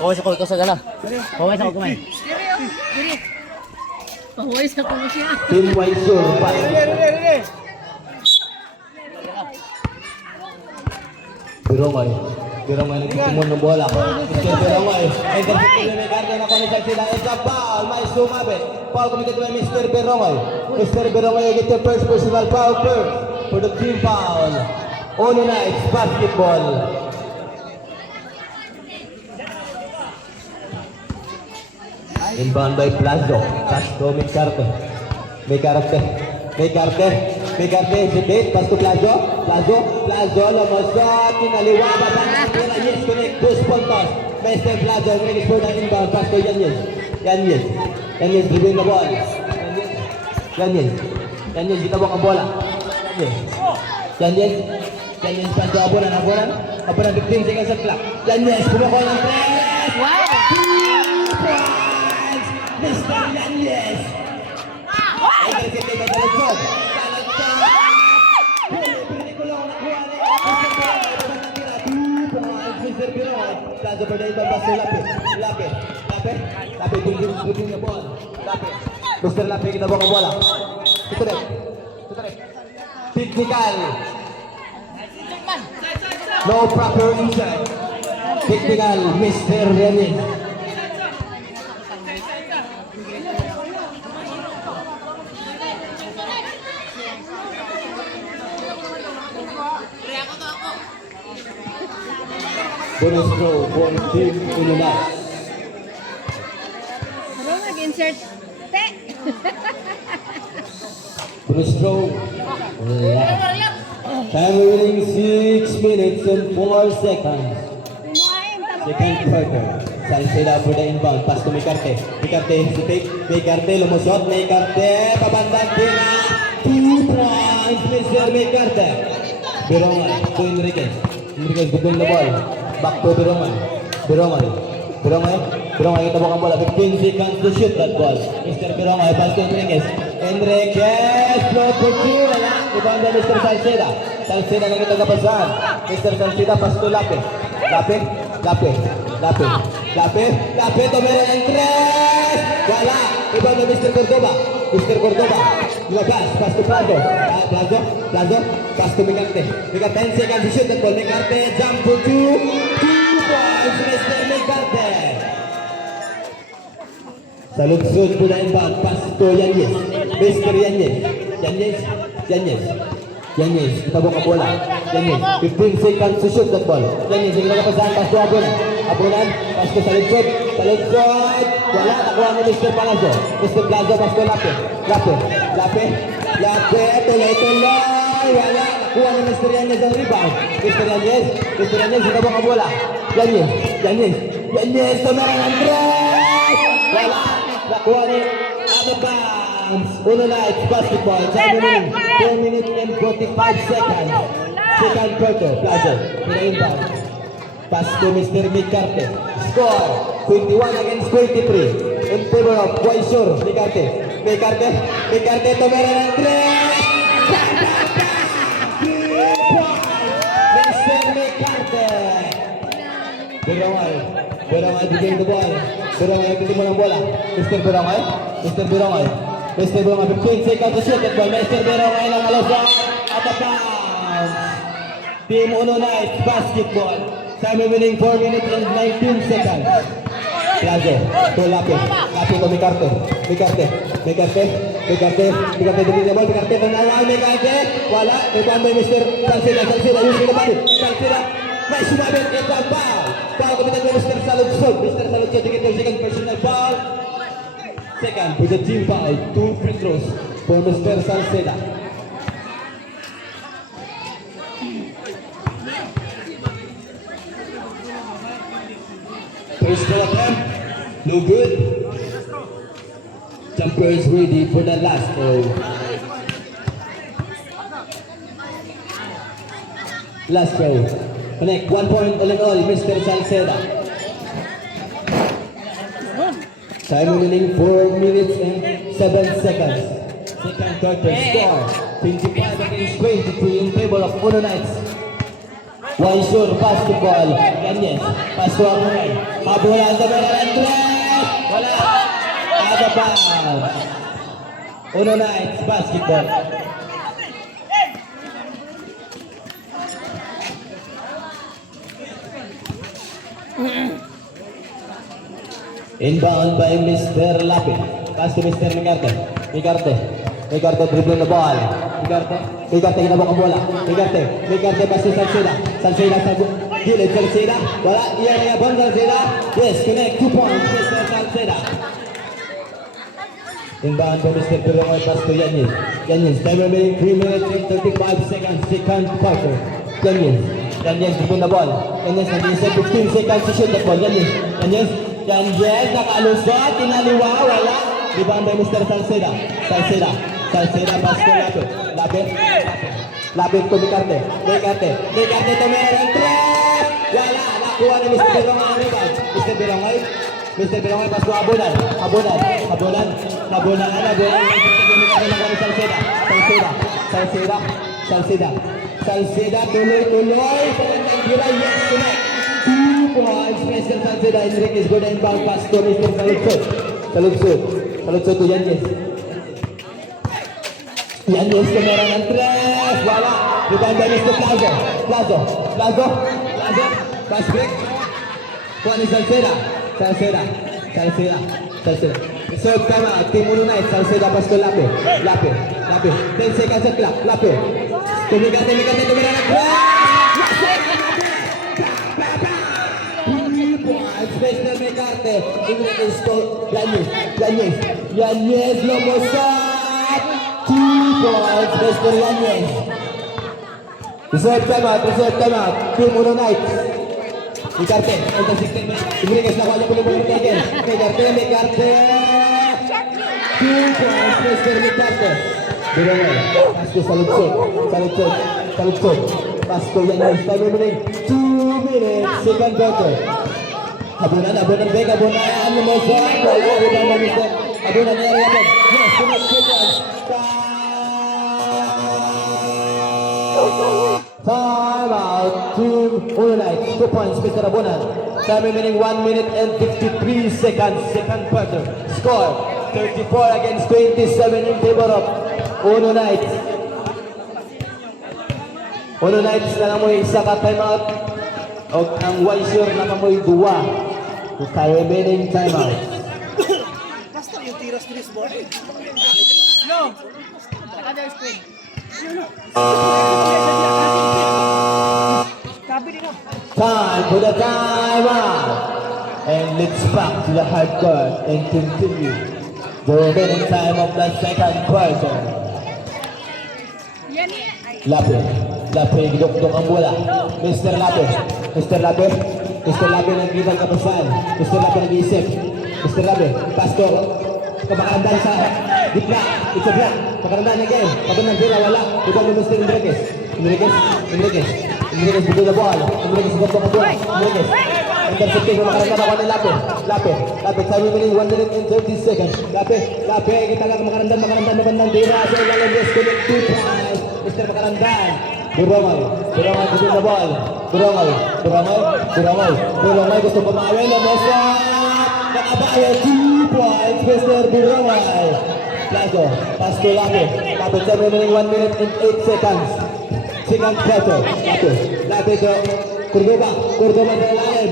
Pahuway sa kulto sa gala. Pahuway sa kumay. Pahuway sa kumo siya. Team Waisur pa. Birongay. Birongay nagtitimon ng bola. Mr. Birongay. Enter si Pilipe Garden na konitak sila. It's a foul. May sumabi. Foul committed by Mr. Birongay. Mr. Birongay get the first personal foul first for the team foul. Ono Knights basketball. Inbound by Plazo. Plazo, Mecarte. Hesitate. Pass to Plazo. Plazo, lumusot. Kinaliwa. Babang. Yes, connect. Push puntos. Mr. Plazo. Ready for the inbound. Pass to Yanez. Yanez, dribbling the ball. Yanez, gitawak ang bola. Yanez, pass to Abonan. Abonan, 15 seconds sa clock. Yanez, kumukuha ng press. Wow! Mr. Yanez! Ay, kasi tayo matalagod. Pinikulong nakuha ni Mr. Piroy. Plazo pa dahil babas sa Lapid, building na ball. Mr. Lapid, kita buka bola. Ito rin. Technical. No proper inside. Technical, Mr. Yanez. Bonus throw for Team Ununas. Ano nag-insert? Te! Bonus throw. Time remaining 6 minutes and 4 seconds. Second quarter. Salceda for the inbound. Pass to Mecarte. Mecarte hesitate. Mecarte lumusot. Mecarte pabandang tira. 2 points. Mr. Mecarte. Birongay to Enriquez. Enriquez gubing the ball. Back to Birongay. Birongay kita buka bola. 15 seconds to shoot that ball. Mr. Birongay pass to Enriquez. Enriquez float for two. Ibanda Mr. Salceda. Salceda na kita kapasan. Mr. Salceda pass to Lapid. Lapid tumira ng tres. Wala. Ibanda Mr. Cordoba. Labas. Pass to Plazo. Pass to Mecarte. 10 seconds to shoot that ball. Mecarte jump for two. 2 points. Mr. Mecarte. Saludsod po na inbound. Pass to Yanez. Mr. Yanez. Kita buka bola. Yanez. 15 seconds to shoot that ball. Yanez. Yung nakapasahan. Pass to Abonan. Pass to Saludsod. Wala. Nakuha ni Mr. Plazo. Mr. Plazo. Pass to Lapid. Tuloy. Wala. Nakuha ni Mr. Yanez ang rebound. Mr. Yanez. Kita buka bola. Yanez. Tumira ng tres. Wala. Nakuha ni Aboban. Uno Knights basketball. Time remaining 4 minutes and 45 seconds. Second quarter. Plazo. Inbound. Pass to Mr. Mecarte. Score 21 against 23. In favor of Waisur. Mecarte tumira ng tres. Mr. Mecarte. Birongay bigay the ball. Birongay titimon ng bola. Mr. Birongay. 15 seconds to shoot that ball. Mr. Birongay lang alasang at the bounce. Team Uno Knights basketball. Time winning 4 minutes and 19 seconds. Plazo to Lapid to Mecarte. Mecarte dito the ball. Mecarte panawal. Mecarte. Wala. Ibang by Mr. Salceda. Using the ball. Salceda. May sumabit. Ito ang foul. Foul committed by Mr. Saludsod. Ticket to second personal foul. Second for the team foul. 2 free throws for Mr. Salceda. First ball attempt. No good. Jumpers ready for the last throw. Last throw. Connect. 1 point all in all. Mr. Salceda. Time remaining 4 minutes and 7 seconds. Second quarter score 25 against 23 in favor of Uno Knights. One sure pass to ball. Yanez. Pass to Amunay. Kabulan sa bola ng tres. Wala. Ada pa. Uno Knights basketball. Inbound by Mr. Lapid. Pass to Mr. Migarte. Migarte dribbling the ball. Migarte kinabok ang bola. Migarte pass to Salceda. Salceda sa gilid. Salceda. Wala. Iyan nga ball Salceda. Yes, connect. 2 points. Mr. Salceda. Inbound by Mr. Pirongoy. Pass to Yanez. Time remaining 3 minutes and 35 seconds. Second quarter. Yanez dribbling the ball. Yanez nag-iisip 15 seconds to shoot the ball. Yanez nakalusot, tinaliwa, wala. Rebound by Mr. Salceda. Salceda, pass to Lapid to Migarte to meron, tres! Wala, nakuha ni Mr. Pirongay ang rebound. Mr. Pirongay, pass to Abunan. Salceda, tuloy, pagandang gira, yes, connect. 2 points, Mr. Salceda. Enriquez good inbound pass to Mr. Saludso to Yanez to meron ng tres. Wala. Rebound by Mr. Plazo. Pass break. Kuha ni Salceda. Reserve time out. Team Uno Knights. Salceda pass to Lape. 10 seconds at clock. Lape. Tumigate to meron ng tres. Mr. Migarte, Enriquez to Yanez lumosat. 2 points, Mr. Yanez. Reserve time out. Team Uno Knights. Migarte, Enriquez nakuha niya puli-puli again. Migarte. 2 points, Mr. Migarte. Birongay, pass to Saludso. Pass to Yanez. Time remaining 2 minutes, second quarter. Abunan, lumosat. Wala, rebound by Mr. Abunan, area again. Yes, connect 2 points. Time out. Team Uno Knights, 2 points, Mr. Abunan. Time remaining 1 minute and 53 seconds, second quarter. Score, 34 against 27 in favor of Uno Knights. Uno Knights na namoy isa ka time out. O ang Wisure na namoy 2. Kaya remaining time out. Basta yung tiras ni Lisbon. Other screen. Time for the time out. And let's back to the hard court and continue the remaining time of the second quarter. Lape, gidok-dok ang bola. Mr. Lape nagkita ka pasan. Mr. Lape nag-iisip. Mr. Lape, pastor. Kabakandan sa gitna. It's a block. Pagkakandan again. Pagkakandan dira, wala. Ito mo Mr. Enriquez. Buto na ball. Enriquez, gudok ang bola. Enriquez. Intercepting mo makakandan ako ni Lape. Time remaining 1 minute and 30 seconds. Lape. Kita lang makakandan dira. So, walang disconnect 2 points. Mr. Makakandan. Birongay, buto na ball. Birongay, gusto pumawin na Mosat. Nakabayo 2 points, Mr. Birongay. Plazo, pass to Lape. Time remaining 1 minute and 8 seconds. Second quarter. Lape to Cordoba sa lalim.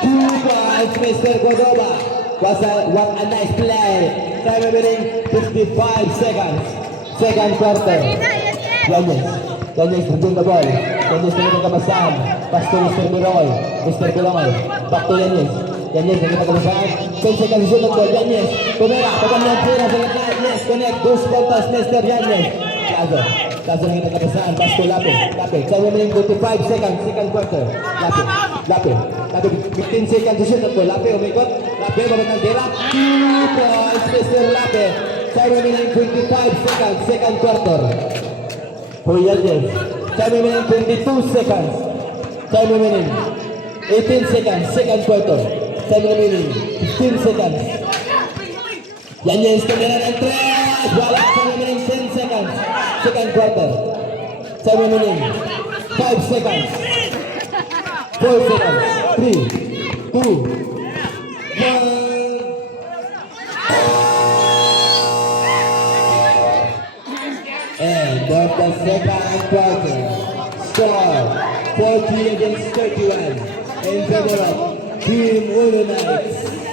2 points, Mr. Cordoba. What a nice play. Time remaining 55 seconds. Second quarter. Yanez, dribbling the ball. Yanez na naging kabasahan. Pass to Mr. Birongay. Back to Yanez, naging kabasahan. 10 seconds shoot ng ball. Yanez, tumira. Pagandang tira sa gitna. Yes, connect. 2 puntos, Mr. Yanez. Plazo naging kabasahan. Pass to Lape. Time remaining 25 seconds. Second quarter. Lape. 15 seconds to shoot ng ball. Lape, umikot. Lape, babagandang tira. 2 points, Mr. Lape. Time remaining 25 seconds. Second quarter. Yanez. Time remaining 22 seconds. Time remaining 18 seconds. Second quarter. Time remaining 15 seconds. Yanez tumira ng 3. Wala. Time remaining 10 seconds. Second quarter. Time remaining 5 seconds. 4 seconds. 3, 2, 1. End of the second quarter. Score 40 against 31 in favor of Team Uno Knights.